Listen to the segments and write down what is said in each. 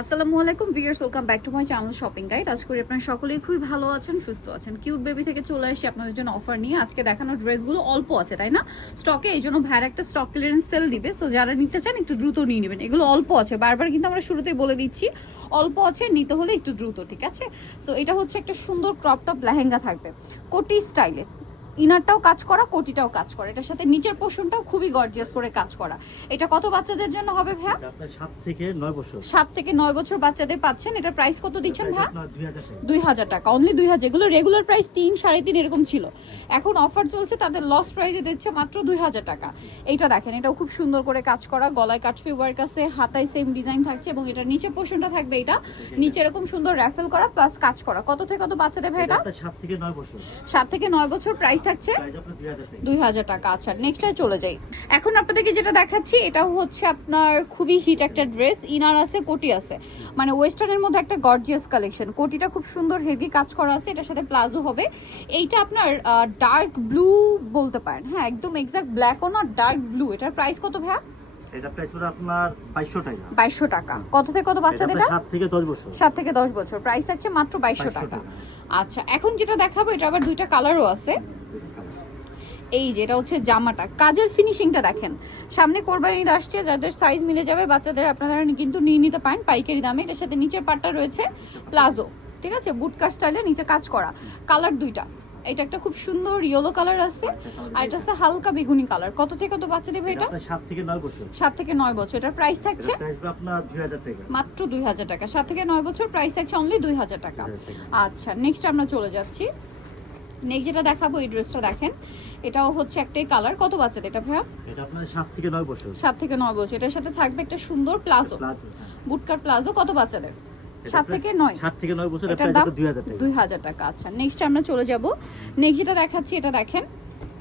আসসালামু আলাইকুম viewers, welcome back to my channel shopping guide. আশা করি আপনারা সকলেই খুবই ভালো আছেন, সুস্থ আছেন। কিউট বেবি থেকে চলে আসি আপনাদের জন্য অফার নিয়ে। আজকে দেখানো ড্রেসগুলো অল্প আছে, তাই না? স্টকে, এই জন্য ভাইয়ের একটা স্টক ক্লিয়ারেন্স সেল দিবে। সো যারা নিতে চান একটু দ্রুত নিয়ে নেবেন। এগুলো অল্প আছে, বারবার কিন্তু আমরা শুরুতেই বলে দিচ্ছি অল্প আছে, নিতে হলে একটু দ্রুত, ঠিক আছে? সো এটা হচ্ছে একটা সুন্দর ক্রপ টপ লেহেঙ্গা থাকবে কোটি স্টাইলে। ইনারটাও কাজ করা, কোটিটাও কাজ করা, এটার সাথে নিচের পোর্শনটাও খুবই গর্জিয়াস করে কাজ করা। এটা কত বাচ্চাদের জন্য হবে ভাইয়া? আপনার 7 থেকে 9 বছর। 7 থেকে 9 বছর বাচ্চাদের পাচ্ছেন। এটার প্রাইস কত দিচ্ছেন ভাইয়া? 2000 টাকা, অনলি 2000। যেগুলো রেগুলার প্রাইস 3 3.5 এরকম ছিল, এখন অফার চলছে, তাদের লস প্রাইসে দিচ্ছে মাত্র 2000 টাকা। এইটা দেখেন, এটাও খুব সুন্দর করে কাজ করা, গলায় কাটপি ওয়ার্ক আছে, হাতায় সেম ডিজাইন থাকছে এবং এটার নিচে পোর্শনটা থাকবে এটা নিচে এরকম সুন্দর র্যাফেল করা প্লাস কাজ করা। কত থেকে কত বাচ্চাদের ভাই এটা? 7 থেকে 9 বছর। 7 থেকে 9 বছর, প্রাইস থাকছে 2000 টাকা। আচ্ছা, নেক্সটে চলে যাই। এখন আপনাদেরকে যেটা দেখাচ্ছি এটাও হচ্ছে আপনার খুবই হিট একটা ড্রেস। ইনার আছে, কোটি আছে, মানে ওয়েস্টার্নের মধ্যে একটা গর্জিয়াস কালেকশন। কোটিটা খুব সুন্দর হেভি কাজ করা আছে, এটার সাথে প্লাজো হবে। এইটা আপনার ডার্ক ব্লু বলতে পারেন, হ্যাঁ একদম এক্সাক্ট ব্ল্যাকও না, ডার্ক ব্লু। এটার প্রাইস কত ভাইয়া? এটা প্রাইস পুরো আপনার 2200 টাকা। 2200 টাকা। কত থেকে কত বাচ্চাদের? 7 থেকে 10 বছর। 7 থেকে 10 বছর, প্রাইস থাকছে মাত্র 2200 টাকা। আচ্ছা, এখন যেটা দেখাবো এটা আবার দুইটা কালারও আছে। এই যে এটা হচ্ছে জামাটা, কাজের ফিনিশিংটা দেখেন। সামনে কোরবানি ঈদ আসছে, যাদের সাইজ মিলে যাবে বাচ্চাদের আপনারা কিন্তু নিয়ে নিতে পারেন পাইকারি দামে। এটার সাথে নিচের পাটটা রয়েছে প্লাজো, ঠিক আছে, বুটকাট স্টাইলে নিচে কাজ করা। কালার দুইটা, এটা একটা খুব সুন্দর ইয়েলো কালার আছে আর এটা আছে হালকা বেগুনি কালার। কত থেকে কত বাচ্চা দেবে এটা? 7 থেকে 9 বছর। 7 থেকে 9 বছর। এটার প্রাইস থাকছে প্রাইস আপনার 2000 টাকা, মাত্র 2000 টাকা। 7 থেকে 9 বছর, প্রাইস থাকছে অনলি 2000 টাকা। আচ্ছা, নেক্সট আমরা চলে যাচ্ছি। নেক্সট যেটা দেখাবো এই ড্রেসটা দেখেন, এটাও হচ্ছে একটাই কালার। কত বাচ্চাদের এটা ভাইয়া? এটা আপনার 7 থেকে 9 বছর। 7 থেকে 9 বছর। এটার সাথে থাকবে একটা সুন্দর প্লাজো, বুটকাট প্লাজো। কত বাচ্চাদের? 7 থেকে 9। 7 থেকে 9 বছর। এটার দাম 2000 টাকা। আচ্ছা, নেক্সট আমরা চলে যাব। নেক্সট যেটা দেখাচ্ছি এটা দেখেন,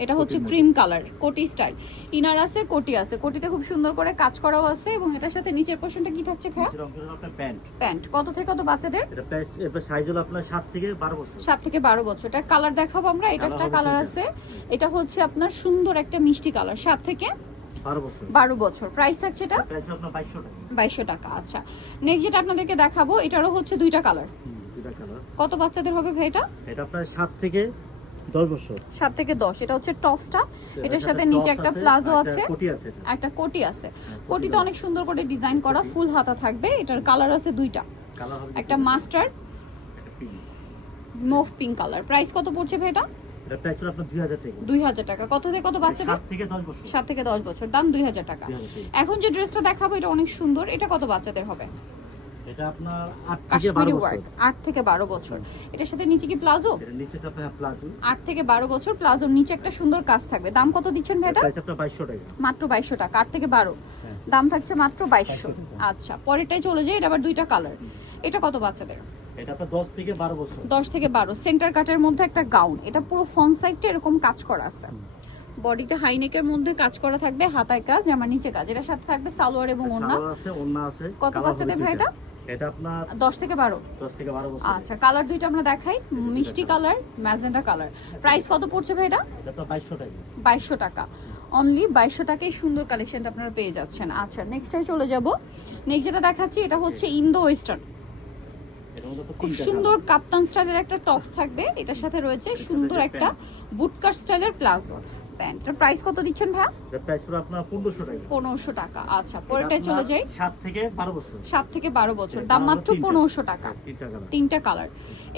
এটা হচ্ছে ক্রিম কালার, কোটি স্টাইল। ইনার আছে, কোটি আছে, কোটিতে খুব সুন্দর করে কাজ করাও আছে এবং এটার সাথে নিচের পোর্শনটা কি থাকছে ভাইয়া? আপনার প্যান্ট। প্যান্ট। কত থেকে কত বাচ্চাদের? এটা প্রাইস এর সাইজ হলো আপনার 7 থেকে 12 বছর। 7 থেকে 12 বছর। এটা কালার দেখাবো আমরা। এটা একটা কালার আছে, এটা হচ্ছে আপনার সুন্দর একটা মিষ্টি কালার। 7 থেকে 12 বছর, প্রাইস থাকছে এটা প্রাইস আপনার 2200 টাকা। 2200 টাকা। আচ্ছা, নেক্সট যেটা আপনাদেরকে দেখাবো এটারও হচ্ছে দুইটা কালার। দুইটা কালার। কত বাচ্চাদের হবে ভাই এটা? এটা আপনার 7 থেকে 10 বছর। 7 থেকে 10। এটা হচ্ছে টপসটা, এটার সাথে নিচে একটা প্লাজো আছে, একটা কোটি আছে। কোটিতে অনেক সুন্দর করে ডিজাইন করা, ফুল হাতা থাকবে। এটার কালার আছে দুইটা, একটা mustard, move pink colour. Price কত পড়ছে ভাই এটা? এটা প্রাইস হলো আপনার 2000 টাকা। 2000 টাকা। কত থেকে কত বাচ্চাদের? 7 থেকে 10 বছর। 7 থেকে 10 বছর, দাম 2000 টাকা। এখন যে ড্রেসটা দেখাবো এটা অনেক সুন্দর। এটা কত বাচ্চাদের হবে? এটা আপনার 8 থেকে কাশ্মীরি 12 ওয়ার্ক, বছর। 8 থেকে 12 বছর। এটার সাথে নিচে কি প্লাজো? এর নিচেটা আপনার প্লাজো। 8 থেকে 12 বছর, প্লাজোর নিচে একটা সুন্দর কাজ থাকবে। দাম কত দিচ্ছেন ভাই এটা? প্রাইস আপনার 2200 টাকা। মাত্র 2200 টাকা। 8 থেকে 12, দাম থাকছে মাত্র 2200। আচ্ছা, পরেরটাই চলে যাই। এটা আবার দুইটা কালার। এটা কত বাচ্চাদের? এটা আপনার 10 থেকে 12 বছর। 10 থেকে 12। সেন্টার কাটের মধ্যে একটা গাউন, এটা পুরো ফ্রন্ট সাইডটা এরকম কাজ করা আছে, বডিতে হাই নেকের মধ্যে কাজ করা থাকবে, হাতায় কাজ, জামার নিচে কাজ। এটার সাথে থাকবে সালোয়ার এবং ওড়না। সালোয়ার আছে, ওড়না আছে। কত বাচ্চাদের ভাই এটা? এটা আপনার 10 থেকে 12। 10 থেকে 12 বছর। আচ্ছা, কালার দুইটা আমরা দেখাই, মিষ্টি কালার, ম্যাজেন্টা কালার। প্রাইস কত পড়ছে ভাই এটা? এটা আপনার 2200 টাকা। 2200 টাকা, অনলি 2200 টাকায় সুন্দর কালেকশনটা আপনারা পেয়ে যাচ্ছেন। আচ্ছা, নেক্সটে চলে যাব। নেক্সট যেটা দেখাচ্ছি এটা হচ্ছে ইন্দো ওয়েস্টার্ন, খুব সুন্দর কাপ্তান স্টাইলের একটা টপস থাকবে। এটার সাথে রয়েছে সুন্দর একটা বুটকাট স্টাইলের প্লাজো প্যান্ট। এর প্রাইস কত দিচ্ছেন ভাই? এর প্রাইস পুরো আপনার 1500 টাকা। 1500 টাকা। আচ্ছা, পরেরটায় চলে যাই। 7 থেকে 12 বছর। 7 থেকে 12 বছর, দাম মাত্র 1500 টাকা। তিনটা কালার।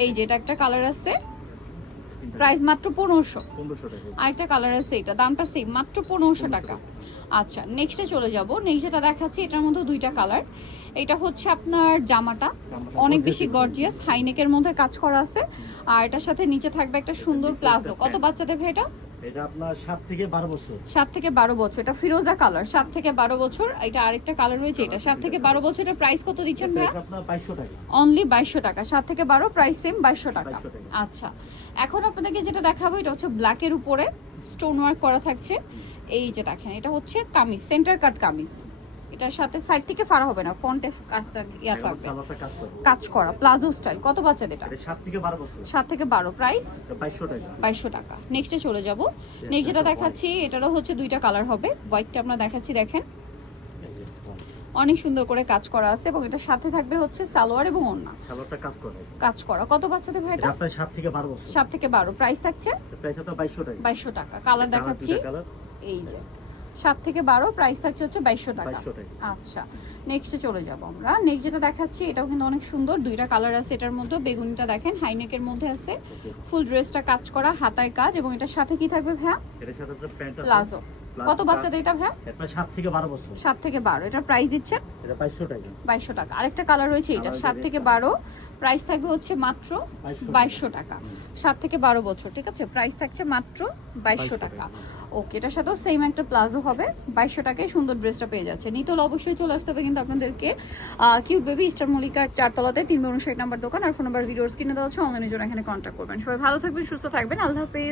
এই যে এটা একটা কালার আছে, প্রাইস মাত্র 1500 টাকা। আরেকটা কালার আছে, এটা দামটা সেম, মাত্র 1500 টাকা। আচ্ছা, নেক্সটে চলে যাব। নেক্সট যেটা দেখাচ্ছি এটার মধ্যে দুইটা কালার। এটা হচ্ছে আপনার জামাটা অনেক বেশি গর্জিয়াস, হাইনেকের মধ্যে কাজ করা আছে আর এটার সাথে নিচে থাকবে একটা সুন্দর প্লাজো। কত বাচ্চাদের ভাই এটা? এটা আপনার 7 থেকে 12 বছর। 7 থেকে 12 বছর। এটা ফিরোজা কালার, 7 থেকে 12 বছর। এটা আরেকটা কালার রয়েছে, এটা 7 থেকে 12 বছর। এর প্রাইস কত দিচ্ছেন ভাই? আপনার 2200 টাকা। অনলি 2200 টাকা। 7 থেকে 12, প্রাইস সেম 2200 টাকা। আচ্ছা, এখন আপনাদেরকে যেটা দেখাবো এটা হচ্ছে ব্ল্যাকের উপরে স্টোন ওয়ার্ক করা থাকছে। এই যে দেখেন, এটা হচ্ছে কামিজ, সেন্টার কাট কামিজ। এটার সাথে সাইড থেকে ফাড়া হবে না, ফ্রন্টে কাজটা ইয়া থাকবে, কাজ করা প্লাজো স্টাইল। কত বাচ্চাদের এটা? 7 থেকে 12 বছর। 7 থেকে 12, প্রাইস 2200 টাকা। 2200 টাকা। নেক্সটে চলে যাব। নেক্সট যেটা দেখাচ্ছি এটারও হচ্ছে দুইটা কালার হবে। হোয়াইটটা আমরা দেখাচ্ছি, দেখেন অনেক সুন্দর করে কাজ করা আছে এবং এটার সাথে থাকবে হচ্ছে সালোয়ার এবং ওড়না সালোয়ারটা কাজ করে। কাজ করা। কত বাচ্চাদের ভাই এটা এটা? আপনার 7 থেকে 12 বছর। 7 থেকে 12। প্রাইস থাকছে প্রাইস আপনার 2200 টাকা। 2200 টাকা। কালার দেখাচ্ছি, কালার এই যে 7 থেকে 12, প্রাইস থাকছে হচ্ছে 2200 টাকা। 2200 টাকা। আচ্ছা, নেক্সটে চলে যাব আমরা। নেক্সট যেটা দেখাচ্ছি এটাও কিন্তু অনেক সুন্দর, দুইটা কালার আছে এটার মধ্যে। বেগুনিটা দেখেন হাইনেকের মধ্যে আছে, ফুল ড্রেসটা কাজ করা, হাতায় কাজ এবং এটার সাথে কি থাকবে ভাইয়া? এটার সাথে আপনার প্যান্ট আছে। প্লাজো। কত বাচ্চাদের এটা ভাইয়া? এটা 7 থেকে 12 বছর। 7 থেকে 12। এটার প্রাইস দিচ্ছেন এটা 2200 টাকা। 2200 টাকা। আরেকটা কালার রয়েছে এটা, 7 থেকে 12, প্রাইস থাকবে হচ্ছে মাত্র 2200 টাকা। 7 থেকে 12 বছর, ঠিক আছে, প্রাইস থাকছে মাত্র 2200 টাকা। ওকে, এটার সাথেও সেম একটা প্লাজো হবে, 2200 টাকায় সুন্দর ড্রেসটা পেয়ে যাচ্ছে। নিতল অবশ্যই চলে আসতে হবে কিন্তু আপনাদেরকে কিউট বেবি স্টার মল্লিকার 4 তলাতে 359 নাম্বার দোকান। আর ফোন নাম্বার ভিডিওর স্ক্রিনে দেওয়া আছে, অনলাইনের জন্য এখানে কন্ট্যাক্ট করবেন। সবাই ভালো থাকবেন, সুস্থ থাকবেন, আল্লাহ হাফেজ।